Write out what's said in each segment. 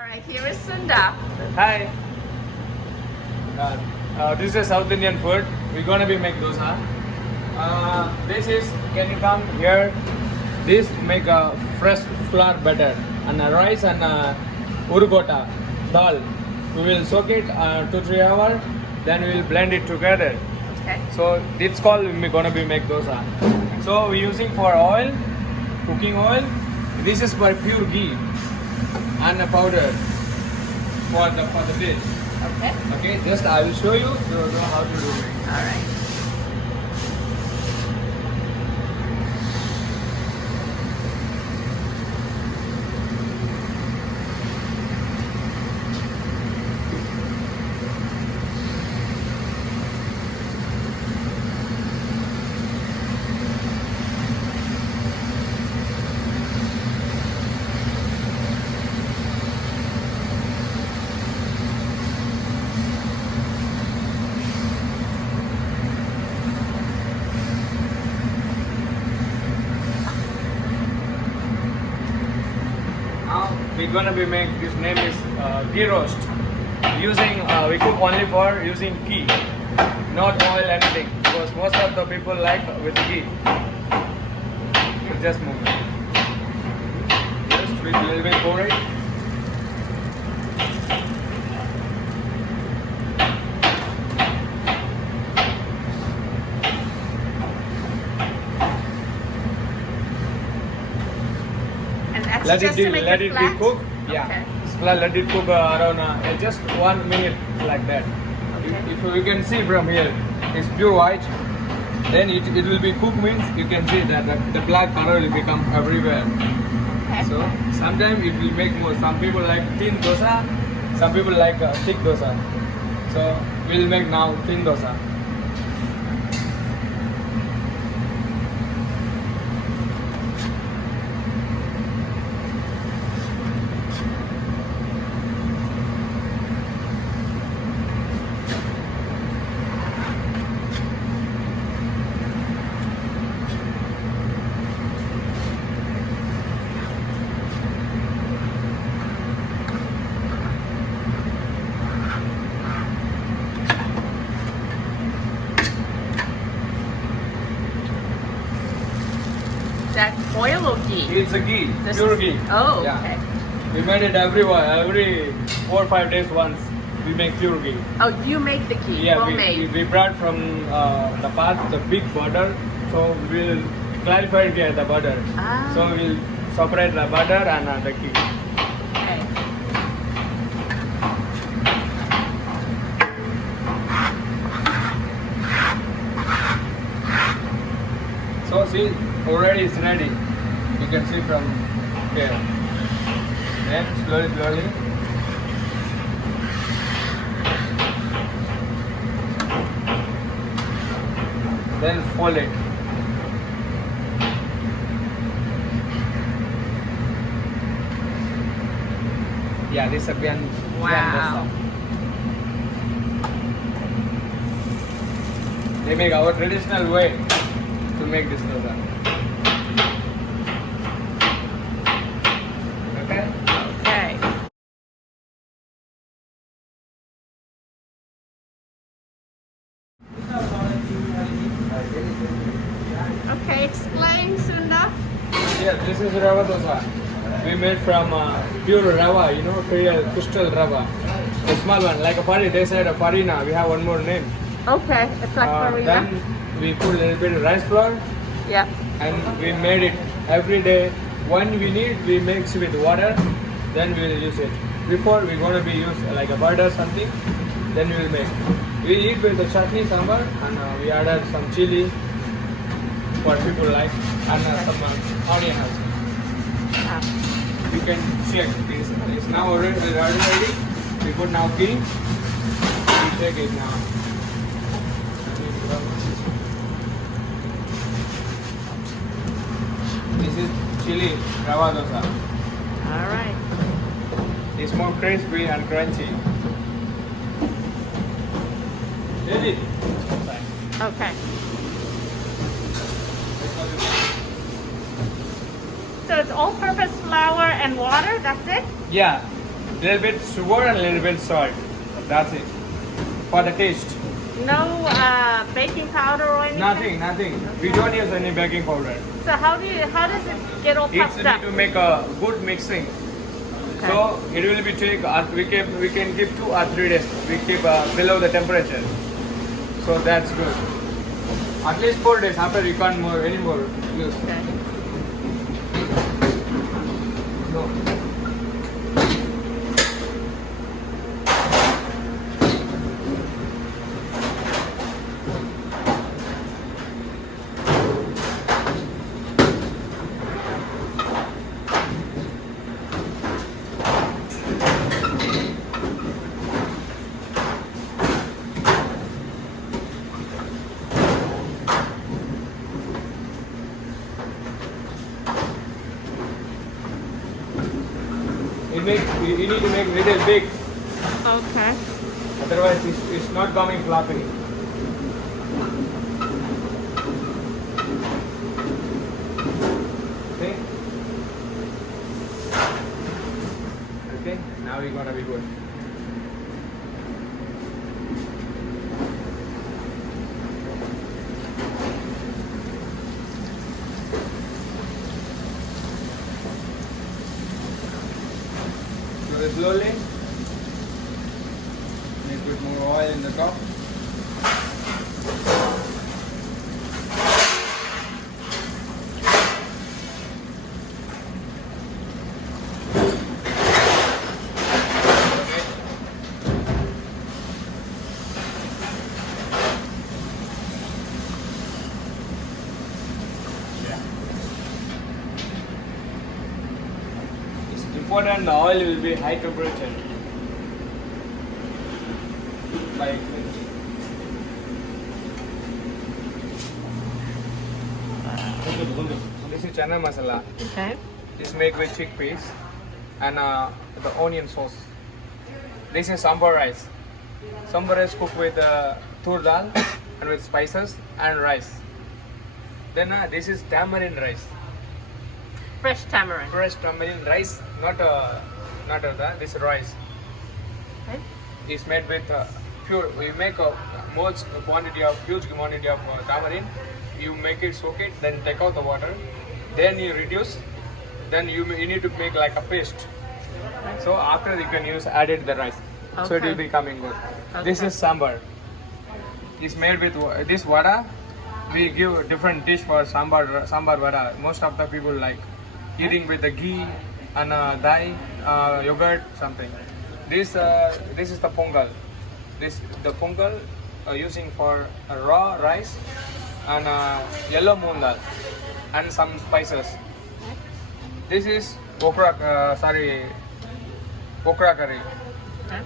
All right, here is Sunda. Hi. This is South Indian food. We're gonna be make dosa. This is, can you come here? This make a fresh flour batter and a rice and urgota dal. We will soak it 2-3 hours. Then we will blend it together. Okay. So it's called we're gonna be make dosa. So we're using for oil, cooking oil. This is for pure ghee and a powder for the dish. Okay. Okay, just I will show you. You know how to do it. All right. Now we're gonna be make this name is ghee roast. Using we cook only for using ghee, not oil anything. Because most of the people like with ghee. You just move it. Just with a little bit pour it. And that's Let just it to make let it it flat? be cooked. Yeah. Okay. Let it cook around just 1 minute like that. Okay. If you can see from here, it's pure white. Then it will be cooked means you can see that the black color will become everywhere. Okay. So sometimes it will make more. Some people like thin dosa, some people like thick dosa. So we'll make now thin dosa. That oil or ghee? It's a ghee, This pure is- ghee. Oh, Yeah. okay. We made it every 4 or 5 days once. We make pure ghee. Oh, you make the ghee, Yeah, homemade. we brought from the past the big butter, so we'll clarify here the butter. Ah. So we'll separate the butter and the ghee. Okay. So see, already it's ready. You can see from here. Then slowly. Then fold it. Yeah, this is a Wow. They make our traditional way to make this dosa. Okay? Okay. Okay, explain, Sunda. Yeah, this is rava dosa. We made from pure rava, you know, clear crystal rava. The small one, like a farina. They said a farina. We have one more name. Okay, it's like farina. Then we put a little bit of rice flour Yeah. and we made it every day. When we need, we mix with water. Then we will use it. Before we're going to be used like a butter something. Then we will make. We eat with the chutney sambar and we added some chili for people like and some onion also. Ah. You can check this. It's now already ready. We put now ghee. We check it now. This is chili rava dosa. All right. It's more crispy and crunchy. Ready? Okay. So it's all-purpose flour and water. That's it. Yeah. Little bit sugar and little bit salt. That's it. For the taste. No baking powder or anything? Nothing. We don't use any baking powder. So how does it get all It's puffed need up? to make a good mixing. Okay. So it will be take. We can keep 2 or 3 days. We keep below the temperature. So that's good. At least 4 days after you can't more anymore use. Okay. No. You need to make little big, Okay. otherwise it's not coming floppy. Okay. Okay. Now we're gonna be good. Slowly. Need put more oil in the top. Important the oil will be high temperature. Like this is chana masala. Okay. This made with chickpeas and the onion sauce. This is sambar rice. Sambar rice cooked with tur dal and with spices and rice. Then this is tamarind rice. Fresh tamarind. Fresh tamarind rice, not this rice. Okay. Is made with pure. We make a huge quantity of tamarind. You make it, soak it, then take out the water. Then you reduce. Then you need to make like a paste. So after you can use added the rice. So it will Okay. be coming good. Okay. This is sambar. It's made with this vada. We give different dish for sambar vada. Most of the people like eating with the ghee and dai, yogurt, something. This is the pongal. The pongal using for raw rice and yellow moong dal and some spices. This is okra curry. Okay.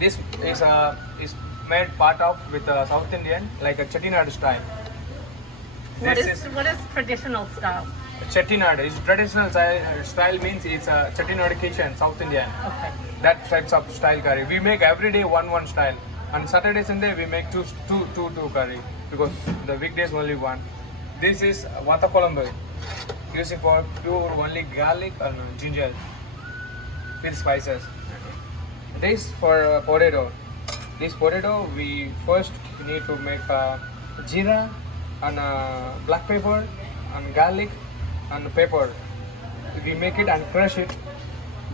This is made part of with South Indian like a chettinad style. What This is traditional style? Chettinad is traditional style means it's a Chettinad kitchen, South Indian. Okay. That types of style curry. We make every day one style. On Saturday, Sunday we make two curry because the weekdays only one. This is vata kolambu, using for pure only garlic and ginger with spices. This for potato. This potato we first need to make jeera and black pepper and garlic and pepper. We make it and crush it.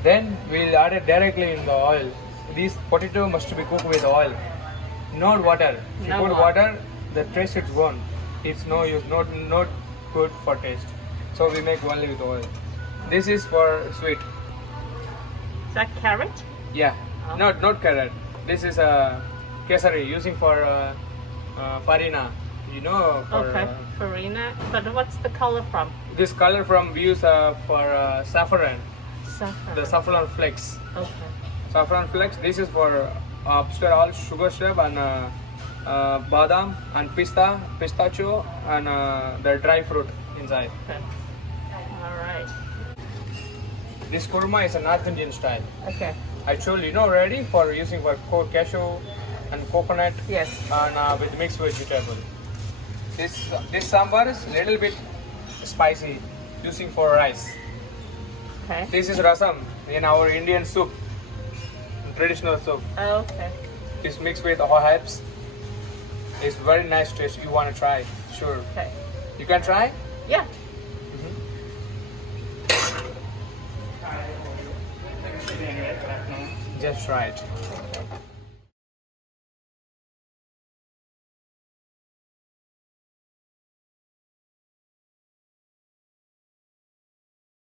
Then we'll add it directly in the oil. This potato must be cooked with oil, not water. If you No put water. water, the taste is gone. It's no use, not good for taste. So we make only with oil. This is for sweet. Is that carrot? Yeah, Oh. not carrot. This is kesari using for farina. You know, for Okay. Farina. But what's the color from? this color from we use for saffron, Saffron. the saffron flakes. Okay. Saffron flakes. This is for upstairs all sugar syrup and badam and pistachio and the dry fruit inside. Okay. All right. This kurma is a North Indian style. Okay. I told you know already for using for cashew and coconut Yes. and with mixed vegetable. This sambar is little bit spicy, using for rice. Okay. This is rasam. in our Indian soup, traditional soup. Oh, okay. It's mixed with all herbs. It's very nice taste. You want to try? Sure. Okay. You can try. Yeah. Just try it.